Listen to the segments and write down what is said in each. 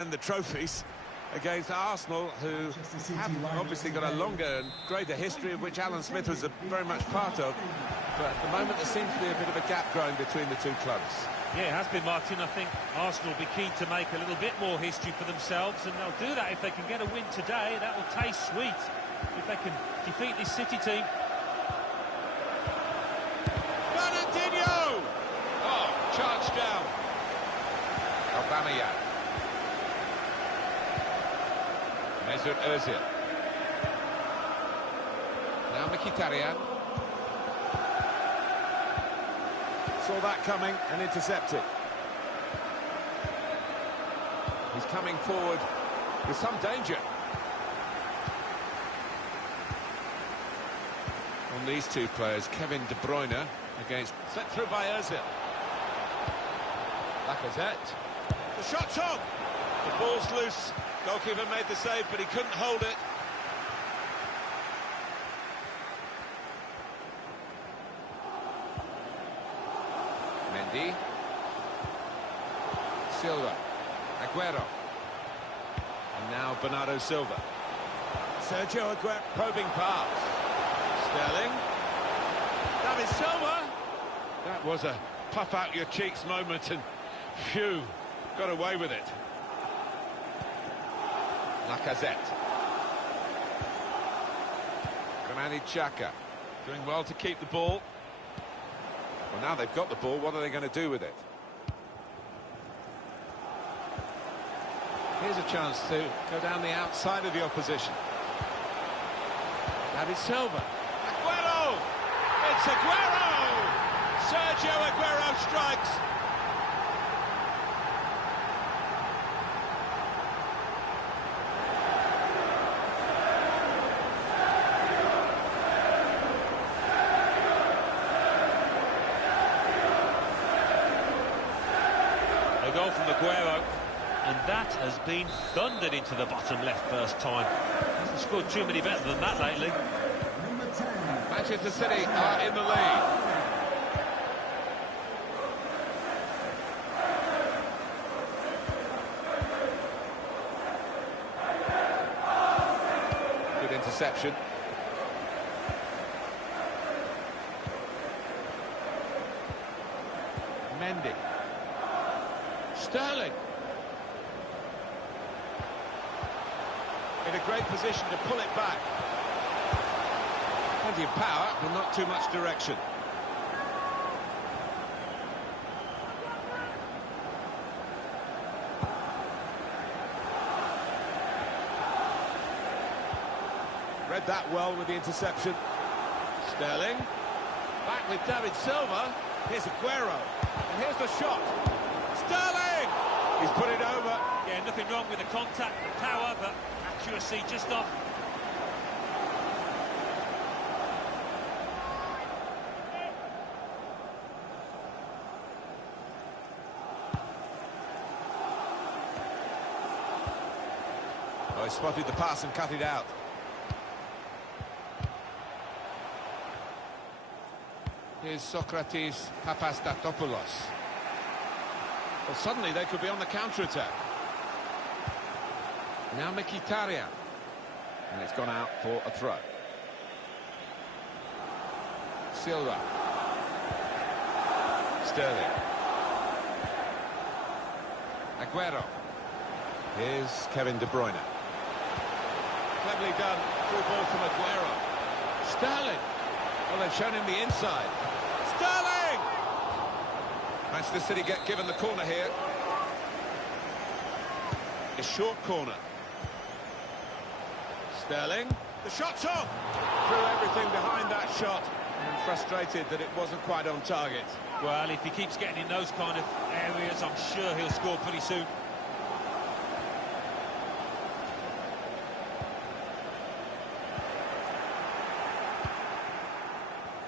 and the trophies against Arsenal, who have obviously got a longer and greater history, of which Alan Smith was very much part of. But at the moment, there seems to be a bit of a gap growing between the two clubs. Yeah, it has been, Martin. I think Arsenal will be keen to make a little bit more history for themselves, and they'll do that if they can get a win today. That will taste sweet if they can defeat this City team. Bernardinho! Oh, charged down. Aubameyang. Mesut Ozil. Now Mkhitaryan. Saw that coming and intercepted. He's coming forward with some danger. On these two players, Kevin De Bruyne against... Set through by Ozil. Lacazette. The shot's on! The ball's loose. Goalkeeper made the save, but he couldn't hold it. Mendy. Silva. Aguero. And now Bernardo Silva. Sergio Aguero. Probing pass. Sterling. David Silva. That was a puff out your cheeks moment, and phew, got away with it. Lacazette. Granit Xhaka doing well to keep the ball. Well, now they've got the ball, what are they going to do with it? Here's a chance to go down the outside of the opposition. David Silva. Aguero! It's Aguero! Sergio Aguero strikes. A goal from Aguero, and that has been thundered into the bottom left first time. Hasn't scored too many better than that lately. Manchester City are in the lead. Good interception. Mendy. Sterling. In a great position to pull it back. Plenty of power, but not too much direction. Read that well with the interception. Sterling. Back with David Silva. Here's Aguero. And here's the shot. Sterling! He's put it over. Yeah, nothing wrong with the contact, the power, but accuracy just off. Oh, he spotted the pass and cut it out. Here's Socrates Papastatopoulos. Well, suddenly they could be on the counter-attack. Now Mkhitaryan. And it's gone out for a throw. Silva. Sterling. Aguero. Here's Kevin De Bruyne. Cleverly done. Through ball from Aguero. Sterling. Well, they've shown him the inside. Sterling! Manchester City get given the corner here. A short corner. Sterling. The shot's on! Threw everything behind that shot. And frustrated that it wasn't quite on target. Well, if he keeps getting in those kind of areas, I'm sure he'll score pretty soon.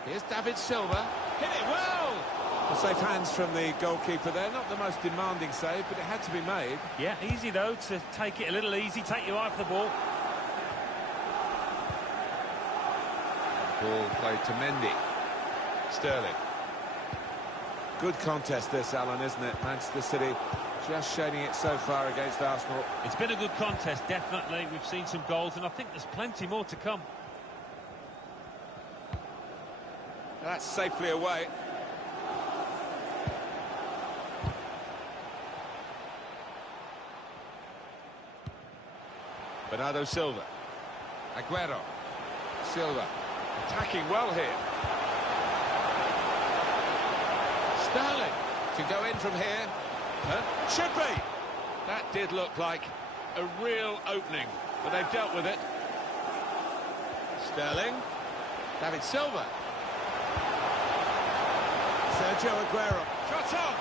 Here's David Silva. Hit it well! Well, safe hands from the goalkeeper there. Not the most demanding save, but it had to be made. Yeah, easy though, to take it a little easy, take your eye off the ball. Ball played to Mendy. Sterling. Good contest this, Alan, isn't it? Manchester City Just shading it so far against Arsenal. It's been a good contest, definitely. We've seen some goals, and I think there's plenty more to come. That's safely away. Bernardo Silva. Aguero. Silva. Attacking well here. Sterling to go in from here. Should be. That did look like a real opening, but they've dealt with it. Sterling. David Silva. Sergio Aguero. Shot on!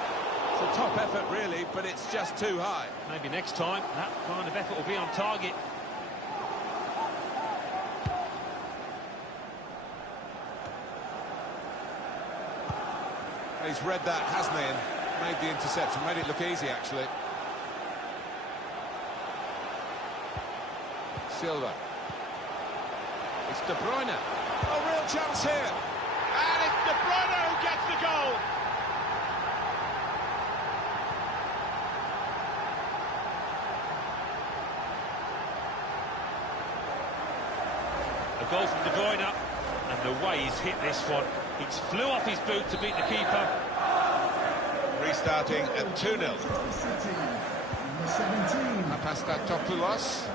It's a top effort, really, but it's just too high. Maybe next time, that kind of effort will be on target. He's read that, hasn't he, and made the interception, made it look easy, actually. Silva. It's De Bruyne. A real chance here. And it's De Bruyne who gets the goal. A goal from De Bruyne, and the way he's hit this one. He's flew off his boot to beat the keeper. Restarting at 2-0. Papastatopoulos.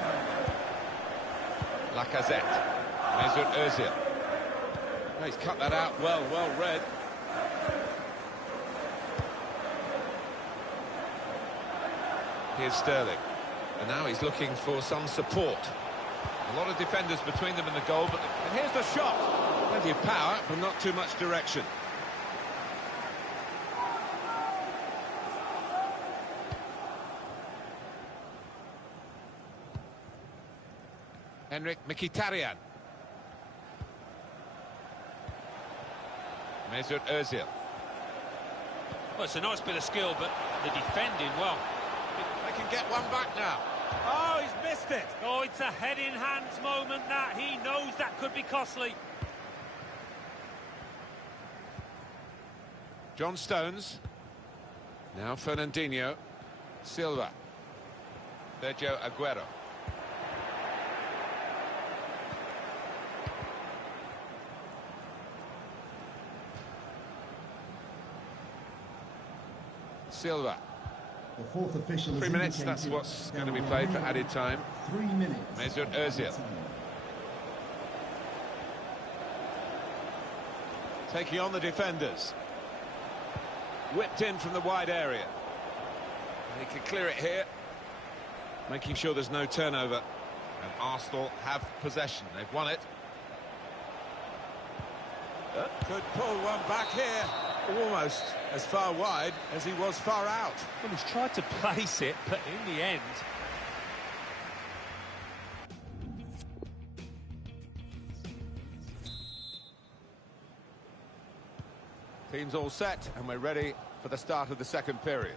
Lacazette. Mesut Ozil. Oh, he's cut that out well read. Here's Sterling. And now he's looking for some support. A lot of defenders between them and the goal, and here's the shot. Plenty of power, but not too much direction. Henrik Mkhitaryan. Mesut Ozil. Well, it's a nice bit of skill, but the defending, well... They can get one back now. Oh, he's missed it. Oh, it's a head-in-hands moment, that. He knows that could be costly. John Stones. Now Fernandinho. Silva. Sergio Aguero. Silva. The fourth official 3 minutes, that's what's going to be played for added time. 3 minutes. Mesut Ozil. Taking on the defenders. Whipped in from the wide area. And he can clear it here. Making sure there's no turnover. And Arsenal have possession. They've won it. Could pull one back here. Almost as far wide as he was far out. Well, he's tried to place it, but in the end... Team's all set, and we're ready for the start of the second period.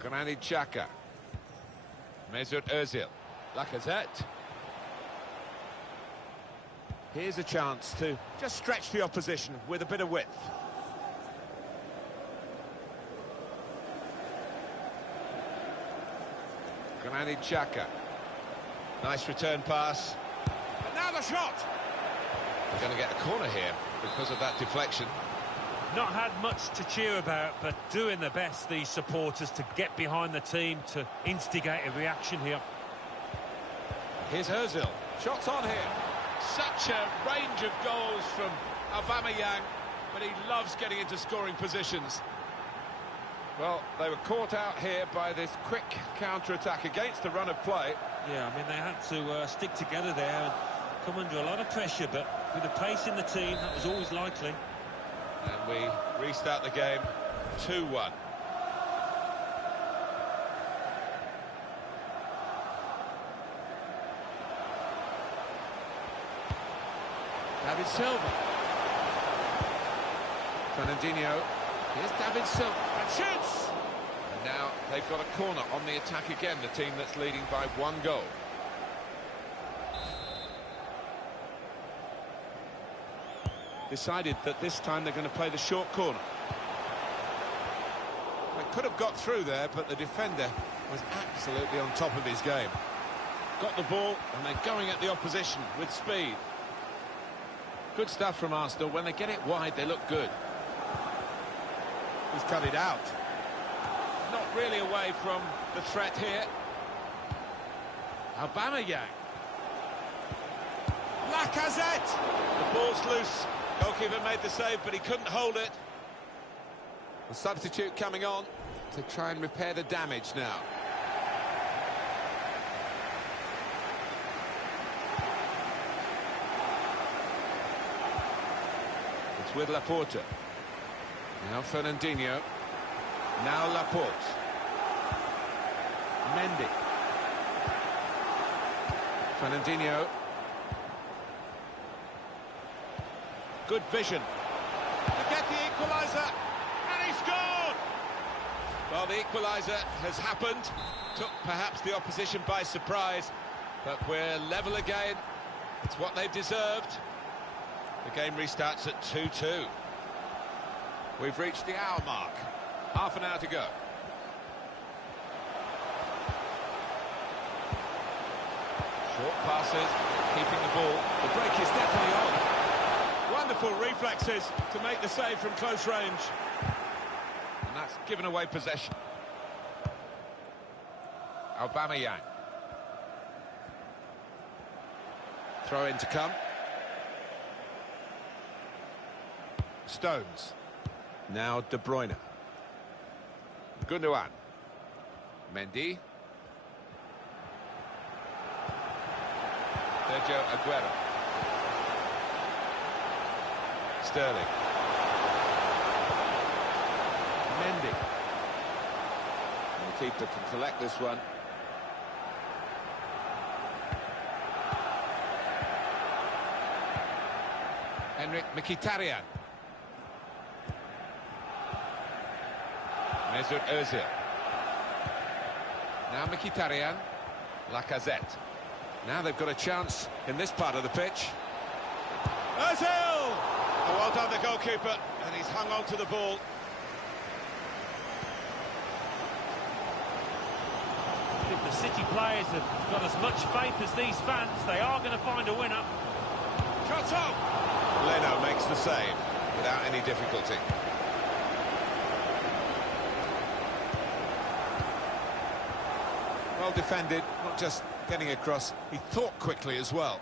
Granit Xhaka. Mesut Ozil. Lacazette. Here's a chance to just stretch the opposition with a bit of width. Granit Xhaka. Nice return pass. And now the shot! We're going to get a corner here because of that deflection. Not had much to cheer about, but doing their best, these supporters, to get behind the team, to instigate a reaction here. Here's Ozil. Shots on here. Such a range of goals from Aubameyang, but he loves getting into scoring positions. Well, they were caught out here by this quick counter-attack against the run of play. Yeah, I mean, they had to stick together there and come under a lot of pressure, but with the pace in the team, that was always likely. And we restart the game 2-1. David Silva. Fernandinho. Here's David Silva. And shoots! And now they've got a corner on the attack again, the team that's leading by 1 goal. decided that this time they're going to play the short corner. They could have got through there, but the defender was absolutely on top of his game. Got the ball, and they're going at the opposition with speed. Good stuff from Arsenal. When they get it wide, they look good. He's cut it out. Not really away from the threat here. Aubameyang. Lacazette! The ball's loose. Goalkeeper made the save, but he couldn't hold it. The substitute coming on to try and repair the damage now. It's with Laporte. Now Fernandinho. Now Laporte. Mendy. Fernandinho. Good vision. To get the equaliser. And he scored! Well, the equaliser has happened. Took perhaps the opposition by surprise. But we're level again. It's what they've deserved. The game restarts at 2-2. We've reached the hour mark. Half an hour to go. Short passes, keeping the ball. The break is definitely on. Wonderful reflexes to make the save from close range. And that's given away possession. Aubameyang. Throw in to come. Stones. Now De Bruyne. Gundogan. Mendy. Sergio Aguero. Sterling. Mendy. And the keeper can collect this one. Henrik Mkhitaryan. Mesut Ozil. Now Mkhitaryan. Lacazette. Now they've got a chance in this part of the pitch. Ozil! Oh, well done, the goalkeeper, and he's hung on to the ball. If the City players have got as much faith as these fans, they are going to find a winner. Shot up! Leno makes the save without any difficulty. Well defended, not just getting across, he thought quickly as well.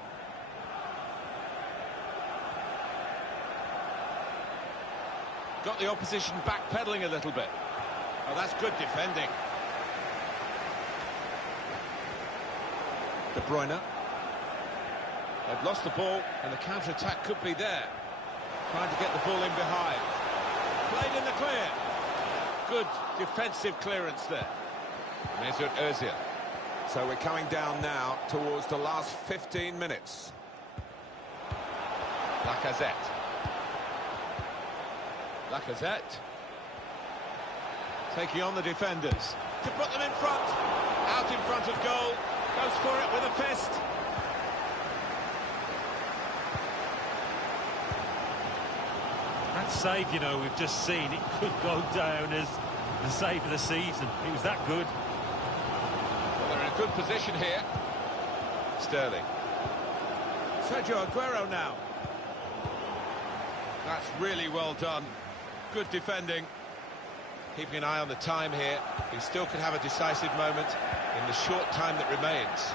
Got the opposition backpedaling a little bit. Oh, that's good defending. De Bruyne. They've lost the ball, and the counter-attack could be there. Trying to get the ball in behind. Played in the clear. Good defensive clearance there. Mesut Ozil. So we're coming down now towards the last 15 minutes. Lacazette. Lacazette. Taking on the defenders. To put them in front. Out in front of goal. Goes for it with a fist. That save, you know, we've just seen, it could go down as the save of the season. It was that good. Well, they're in a good position here. Sterling. Sergio Aguero now. That's really well done. Good defending. Keeping an eye on the time here. He still could have a decisive moment in the short time that remains.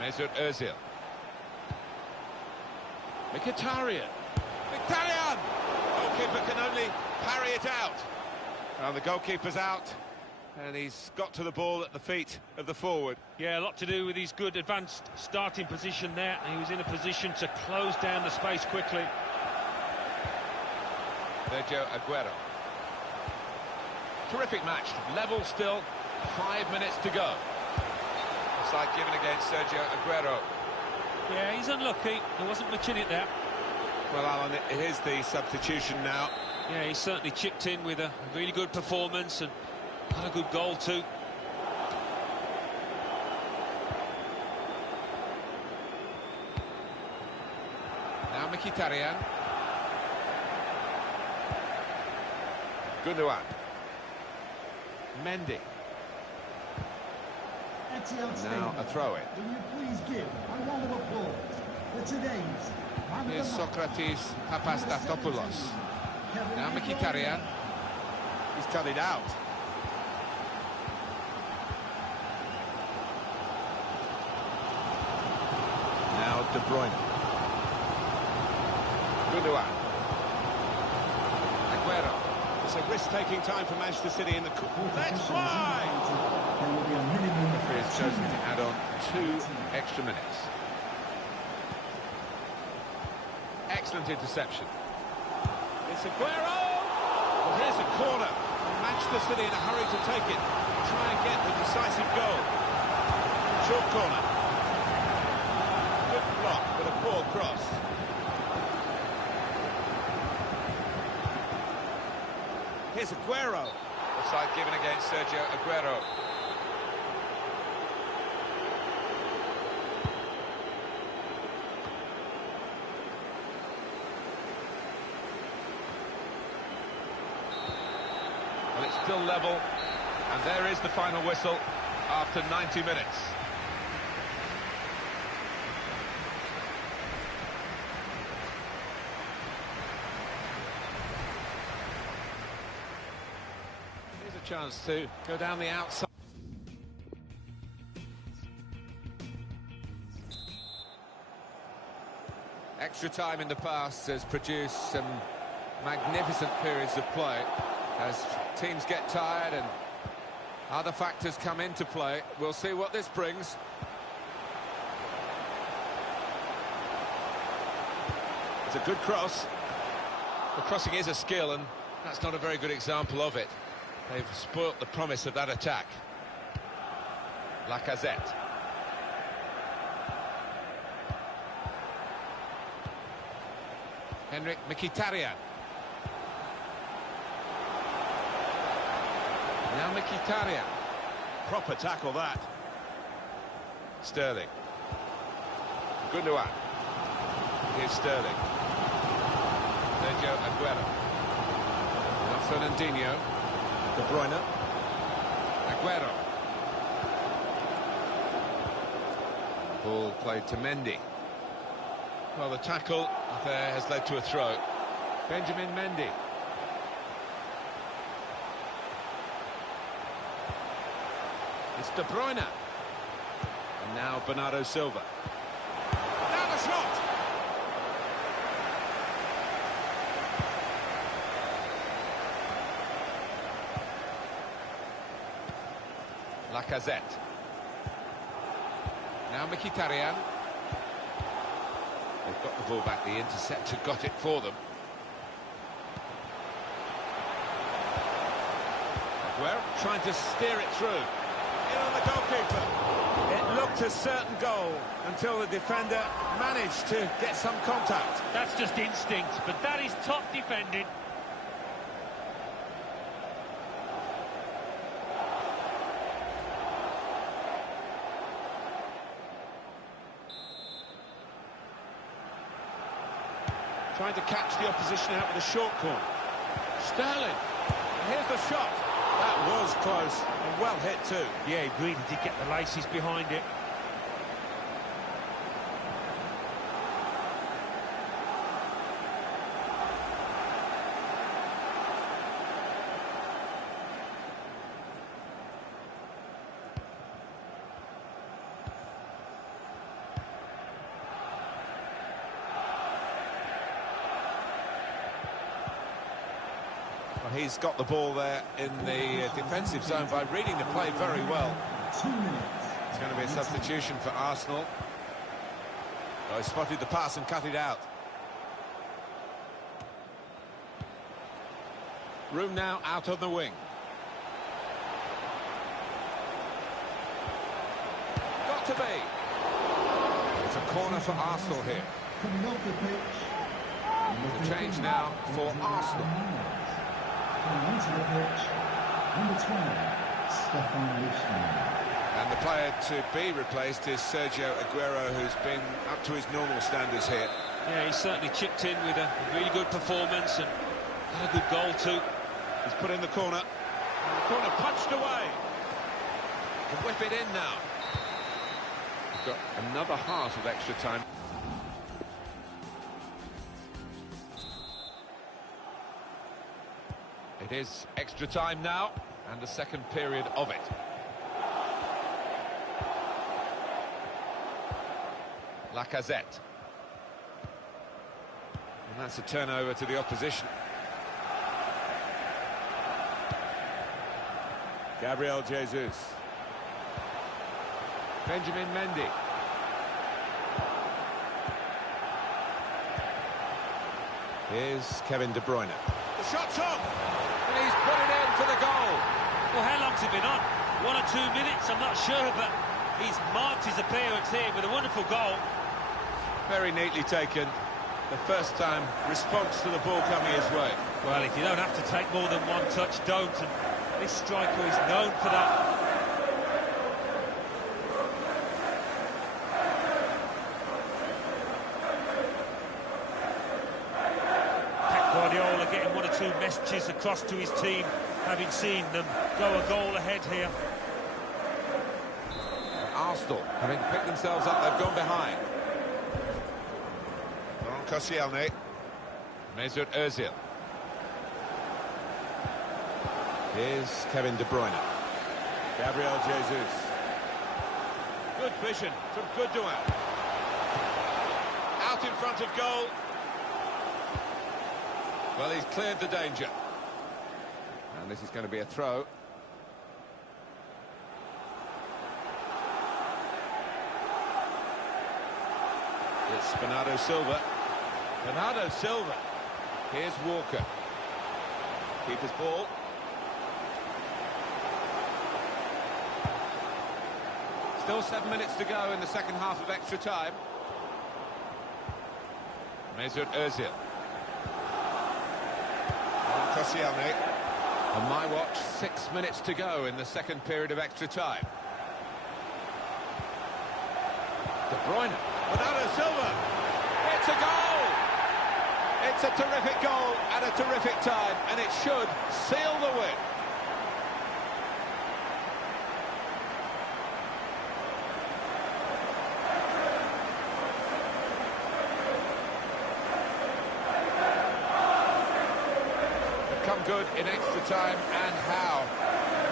Mesut Ozil. Mkhitaryan. Mkhitaryan! Goalkeeper can only parry it out. Well, the goalkeeper's out, and he's got to the ball at the feet of the forward. Yeah, a lot to do with his good advanced starting position there. He was in a position to close down the space quickly. Sergio Aguero. Terrific match, level still, 5 minutes to go. Offside given against Sergio Aguero. Yeah, he's unlucky. There wasn't much in it there. Well, Alan, here's the substitution now. Yeah, he certainly chipped in with a really good performance and had a good goal too. Now Mkhitaryan. Gundogan. Mendy. Now a throw-in. Will you please give a round of applause for today's man of the Here's match? Socrates Papastatopoulos. Now Mkhitaryan. He's cut it out. Now De Bruyne. Gundogan. Aguero. It's a risk-taking time for Manchester City in the... Let's fly! There will be a minimum of He has chosen to add on 2 extra minutes. Excellent interception. It's Aguero! Well, here's a corner. Manchester City in a hurry to take it. Try and get the decisive goal. Short corner. Good block, but a poor cross. Here's Aguero. Offside given against Sergio Aguero. Well, it's still level, and there is the final whistle after 90 minutes. Here's a chance to go down the outside. Extra time in the past has produced some magnificent periods of play. As teams get tired and other factors come into play, we'll see what this brings. It's a good cross. The crossing is a skill, and that's not a very good example of it. They've spoilt the promise of that attack. Lacazette. Henrik Mkhitaryan. Now Mkhitaryan. Proper tackle that. Sterling. Gundogan. Here's Sterling. Sergio Aguero. Now Fernandinho. De Bruyne. Aguero. Ball played to Mendy. Well, the tackle there has led to a throw. Benjamin Mendy. It's De Bruyne. And now Bernardo Silva. Now the shot! Lacazette. Now Mkhitaryan. They've got the ball back. The interceptor got it for them. Aguero trying to steer it through. In on the goalkeeper. It looked a certain goal until the defender managed to get some contact. That's just instinct, but that is top defending. Trying to catch the opposition out with a short corner. Sterling. And here's the shot. That was close and well hit too. Yeah, he really did get the laces behind it. Well, he's got the ball there in the defensive zone by reading the play very well. 2 minutes. It's going to be a substitution for Arsenal. Oh, he spotted the pass and cut it out. Room now out on the wing. Got to be. It's a corner for Arsenal here. Coming off the pitch. The change now for Arsenal. Coming onto the pitch, number 12, Stefan Lichtman. And the player to be replaced is Sergio Aguero, who's been up to his normal standards here. Yeah, he certainly chipped in with a really good performance and had a good goal too. He's put in the corner. And the corner punched away. Can whip it in now. We've got another half of extra time. It is extra time now, and the second period of it. Lacazette. And that's a turnover to the opposition. Gabriel Jesus. Benjamin Mendy. Here's Kevin De Bruyne. The shot's off, and he's put it in for the goal. Well, how long's it been on? 1 or 2 minutes, I'm not sure, but he's marked his appearance here with a wonderful goal. Very neatly taken. The first time response to the ball coming his way. Well, if you don't have to take more than one touch, don't. And this striker is known for that. Pep Guardiola getting 1 or 2 messages across to his team, having seen them go a goal ahead here. Arsenal, having picked themselves up, they've gone behind. Koscielny, Mesut Ozil. Here's Kevin De Bruyne. Gabriel Jesus. Good vision from Goodwin. Out in front of goal. Well, he's cleared the danger. And this is going to be a throw. It's Bernardo Silva. Bernardo Silva. Here's Walker. Keeper's ball. Still 7 minutes to go in the second half of extra time. Mesut Ozil. Koscielny. On my watch, 6 minutes to go in the second period of extra time. De Bruyne. Bernardo Silva. It's a goal! It's a terrific goal at a terrific time, and it should seal the win. They've come good in extra time, and how?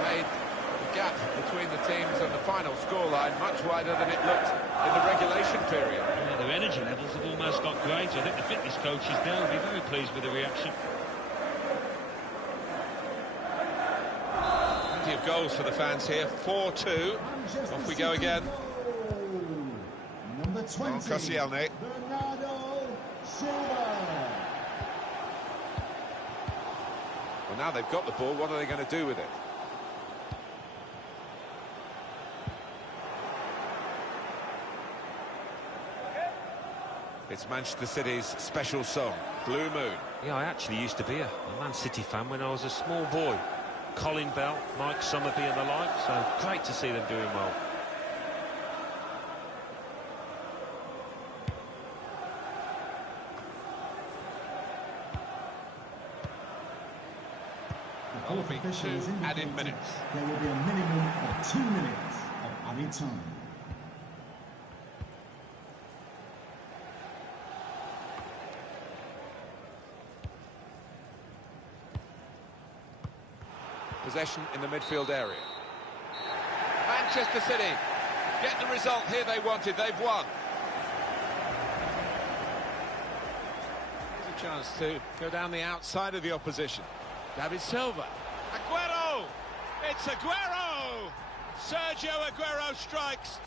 Made the gap between the teams and the final scoreline much wider than it looked in the regulation period. Yeah, their energy levels have almost got greater. I think the fitness coaches now will be very pleased with the reaction. Plenty of goals for the fans here. 4-2. Off we go again. Number 20. Koscielny. Bernardo Silva. Well, now they've got the ball. What are they going to do with it? It's Manchester City's special song, Blue Moon. Yeah, I actually used to be a Man City fan when I was a small boy. Colin Bell, Mike Summerby and the like, so great to see them doing well. The fourth official has indicated added minutes. there will be a minimum of 2 minutes of added time. Possession in the midfield area. Manchester City get the result here they wanted. They've won. Here's a chance to go down the outside of the opposition. David Silva. Aguero! It's Aguero! Sergio Aguero strikes.